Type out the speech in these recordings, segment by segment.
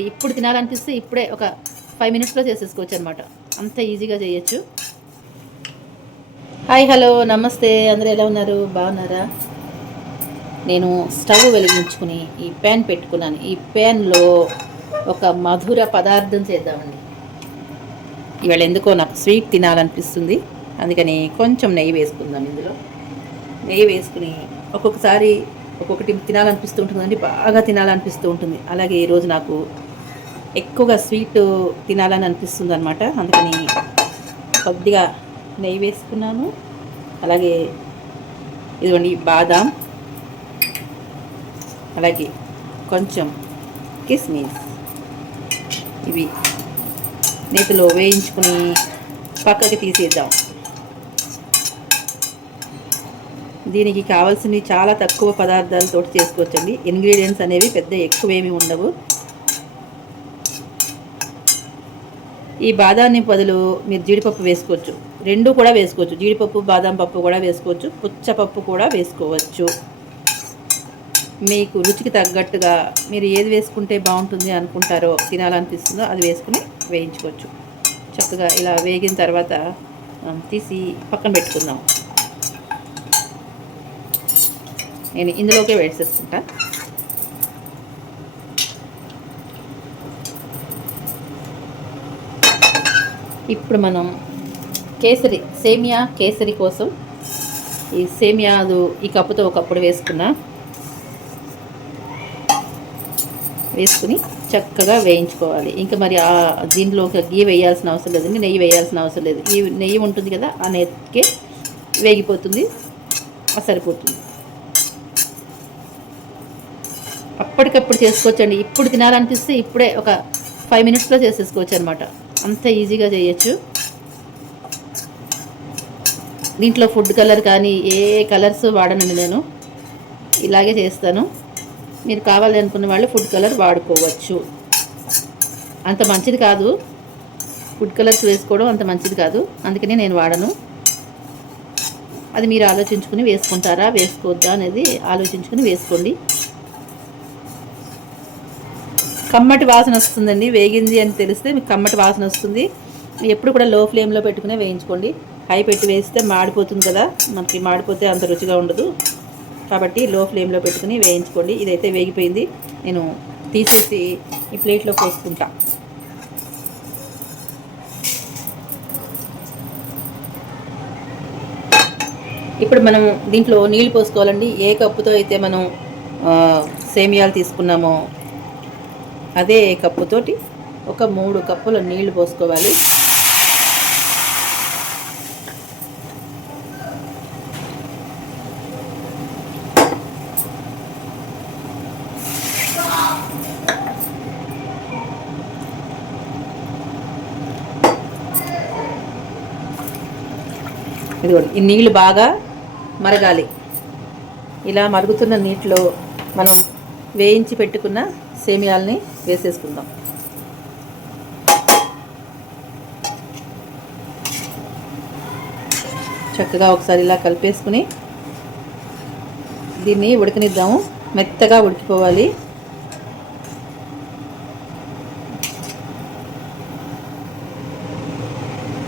ఇప్పుడు తినాలనిపిస్తే ఇప్పుడే ఒక ఫైవ్ మినిట్స్లో చేసేసుకోవచ్చు అనమాట అంత ఈజీగా చేయొచ్చు. హాయ్ హలో నమస్తే. అందరూ ఎలా ఉన్నారు? బాగున్నారా? నేను స్టవ్ వెలిగించుకుని ఈ ప్యాన్ పెట్టుకున్నాను. ఈ ప్యాన్లో ఒక మధుర పదార్థం చేద్దామండి. ఇవాళ ఎందుకో నాకు స్వీట్ తినాలనిపిస్తుంది. అందుకని కొంచెం నెయ్యి వేసుకుందాం ఇందులో. నెయ్యి వేసుకుని ఒక్కొక్కసారి ఒక్కొక్కటి తినాలనిపిస్తూ ఉంటుందండి. బాగా తినాలనిపిస్తూ ఉంటుంది. అలాగే ఈరోజు నాకు ఎక్కువగా స్వీట్ తినాలని అనిపిస్తుంది అనమాట అందుకని కొద్దిగా నెయ్యి వేసుకున్నాను. అలాగే ఇదిగోండి బాదాం. అలాగే కొంచెం కిస్మిస్. ఇవి నేతిలో వేయించుకుని పక్కకి తీసేద్దాం. దీనికి కావాల్సినవి చాలా తక్కువ పదార్థాలతో చేసుకోవచ్చండి. ఇంగ్రీడియంట్స్ అనేవి పెద్ద ఎక్కువేమి ఉండవు. ఈ బాదాన్ని బదులు మీరు జీడిపప్పు వేసుకోవచ్చు. రెండు కూడా వేసుకోవచ్చు. జీడిపప్పు బాదం పప్పు కూడా వేసుకోవచ్చు. పుచ్చపప్పు కూడా వేసుకోవచ్చు. మీకు రుచికి తగ్గట్టుగా మీరు ఏది వేసుకుంటే బాగుంటుంది అనుకుంటారో తినాలనిపిస్తుందో అది వేసుకుని వేయించుకోవచ్చు. చక్కగా ఇలా వేగిన తర్వాత తీసి పక్కన పెట్టుకుందాం. నేను ఇందులోకే వేసేసుకుంటాను ఇప్పుడు మనం కేసరి సేమియా కేసరి కోసం ఈ సేమియాదు ఈ కప్పుతో ఒకప్పుడు వేసుకున్నా వేసుకుని చక్కగా వేయించుకోవాలి. ఇంకా మరి ఆ దీనిలో ఒక గీ వేయాల్సిన అవసరం లేదండి నెయ్యి వేయాల్సిన అవసరం లేదు. ఈ నెయ్యి ఉంటుంది కదా ఆ నెయ్యికే వేగిపోతుంది అది సరిపోతుంది. అప్పటికప్పుడు చేసుకోవచ్చండి. ఇప్పుడు తినాలనిపిస్తే ఇప్పుడే ఒక ఫైవ్ మినిట్స్లో చేసేసుకోవచ్చు అనమాట అంత ఈజీగా చేయొచ్చు. దీంట్లో ఫుడ్ కలర్ కానీ ఏ కలర్స్ వాడనండి నేను. ఇలాగే చేస్తాను. మీరు కావాలి అనుకున్న వాళ్ళు ఫుడ్ కలర్ వాడుకోవచ్చు. అంత మంచిది కాదు. ఫుడ్ కలర్స్ వేసుకోవడం అంత మంచిది కాదు. అందుకనే నేను వాడను. అది మీరు ఆలోచించుకుని వేసుకుంటారా వేసుకోవద్దా అనేది ఆలోచించుకుని వేసుకోండి. కమ్మటి వాసన వస్తుందండి వేగింది అని తెలిస్తే మీకు కమ్మటి వాసన వస్తుంది. ఎప్పుడు కూడా లో ఫ్లేమ్లో పెట్టుకునే వేయించుకోండి. హై పెట్టి వేస్తే మాడిపోతుంది కదా మనకి మాడిపోతే అంత రుచిగా ఉండదు. కాబట్టి లో ఫ్లేమ్లో పెట్టుకుని వేయించుకోండి. ఇదైతే వేగిపోయింది. నేను తీసేసి ఈ ప్లేట్లో పోసుకుంటా. ఇప్పుడు మనం దీంట్లో నీళ్ళు పోసుకోవాలండి. ఏ కప్పుతో అయితే మనం సేమియాలు తీసుకున్నామో అదే కప్పుతోటి ఒక మూడు కప్పుల నీళ్ళు పోసుకోవాలి. ఇదిగోండి ఈ నీళ్ళు బాగా మరగాలి. ఇలా మరుగుతున్న నీటిలో మనం వేయించి పెట్టుకున్న సేమియాలని వేసేసుకుందాం. చక్కగా ఒకసారి ఇలా కలిపేసుకుని దీన్ని ఉడకనిద్దాము. మెత్తగా ఉడికిపోవాలి.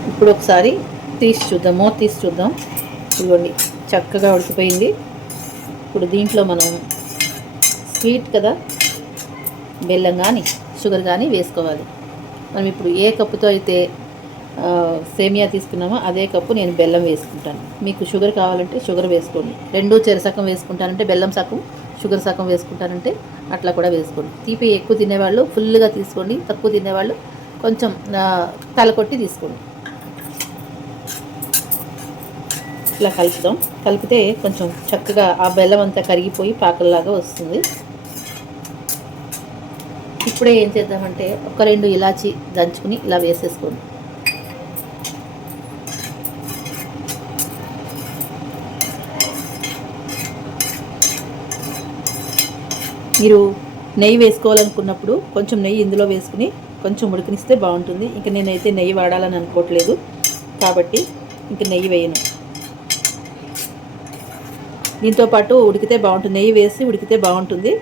ఇప్పుడు ఒకసారి తీసి చూద్దాం మూత తీసి చూద్దాం. ఇదిగోండి చక్కగా ఉడికిపోయింది. ఇప్పుడు దీంట్లో మనం స్వీట్ కదా? బెల్లం కానీ షుగర్ కానీ వేసుకోవాలి. మనం ఇప్పుడు ఏ కప్పుతో అయితే సేమియా తీసుకున్నామో అదే కప్పు నేను బెల్లం వేసుకుంటాను. మీకు షుగర్ కావాలంటే షుగర్ వేసుకోండి. రెండు చెరు సగం వేసుకుంటానంటే బెల్లం సగం షుగర్ సగం వేసుకుంటానంటే అట్లా కూడా వేసుకోండి. తీపి ఎక్కువ తినేవాళ్ళు ఫుల్గా తీసుకోండి తక్కువ తినేవాళ్ళు కొంచెం తలకొట్టి తల కొట్టి తీసుకోండి. ఇట్లా కలుపుతాం కలిపితే కొంచెం చక్కగా ఆ బెల్లం అంతా కరిగిపోయి పాకల్లాగా వస్తుంది. ఇప్పుడే ఏం చేద్దామంటే ఒక రెండు ఇలాచి దంచుకుని ఇలా వేసేసుకోండి. మీరు నెయ్యి వేసుకోవాలనుకున్నప్పుడు కొంచెం నెయ్యి ఇందులో వేసుకుని కొంచెం ఉడికినిస్తే బాగుంటుంది. ఇంకా నేనైతే నెయ్యి వాడాలని అనుకోవట్లేదు. కాబట్టి ఇంక నెయ్యి వేయను. దీంతో పాటు ఉడికితే బాగుంటుంది. నెయ్యి వేసి ఉడికితే బాగుంటుంది.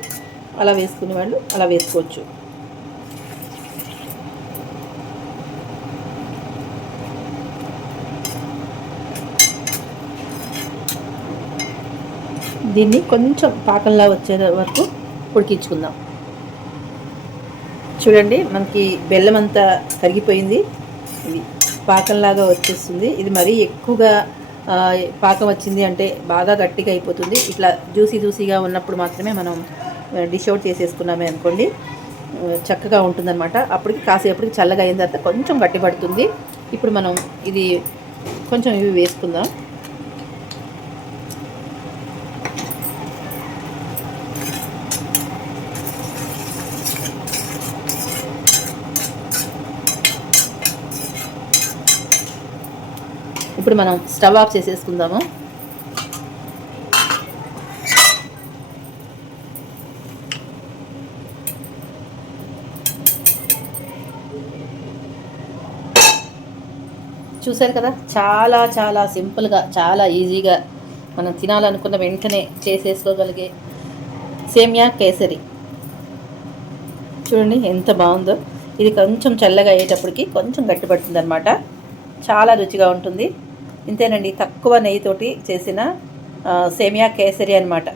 అలా వేసుకునే వాళ్ళు అలా వేసుకోవచ్చు. దీన్ని కొంచెం పాకంలా వచ్చే వరకు ఉడికించుకుందాం. చూడండి మనకి బెల్లం అంతా కరిగిపోయింది. ఇది పాకంలాగా వచ్చేస్తుంది. ఇది మరీ ఎక్కువగా పాకం వచ్చింది అంటే బాగా గట్టిగా అయిపోతుంది. ఇట్లా జ్యూసీ జ్యూసీగా ఉన్నప్పుడు మాత్రమే మనం డిష్ అవుట్ చేసేసుకున్నామే అనుకోండి. చక్కగా ఉంటుందన్నమాట. అప్పటికి కాసేపటికి చల్లగా అయిన తర్వాత కొంచెం గట్టిపడుతుంది ఇప్పుడు మనం ఇది కొంచెం ఇవి వేసుకుందాం. ఇప్పుడు మనం స్టవ్ ఆఫ్ చేసేసుకుందాము. చూశారు కదా? చాలా చాలా సింపుల్గా చాలా ఈజీగా మనం తినాలనుకున్న వెంటనే చేసేసుకోగలిగే సేమియా కేసరి. చూడండి ఎంత బాగుందో. ఇది కొంచెం చల్లగా అయ్యేటప్పటికి కొంచెం గట్టిపడుతుంది అనమాట చాలా రుచిగా ఉంటుంది. ఇంతేనండి తక్కువ నెయ్యితోటి చేసిన సేమియా కేసరి అనమాట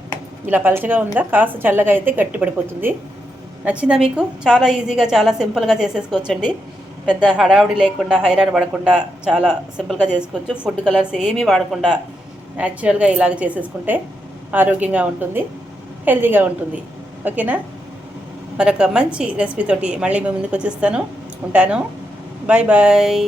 ఇలా పలచగా ఉందా? కాస్త చల్లగా అయితే గట్టిపడిపోతుంది. నచ్చిందా మీకు? చాలా ఈజీగా చాలా సింపుల్గా చేసేసుకోవచ్చండి. పెద్ద హడావుడి లేకుండా హైరాన్ పడకుండా చాలా సింపుల్గా చేసుకోవచ్చు. ఫుడ్ కలర్స్ ఏమీ వాడకుండా న్యాచురల్గా ఇలాగ చేసేసుకుంటే ఆరోగ్యంగా ఉంటుంది హెల్తీగా ఉంటుంది. ఓకేనా? మరొక మంచి రెసిపీతోటి మళ్ళీ మేము ముందుకు వచ్చేస్తాను. ఉంటాను. Bye bye.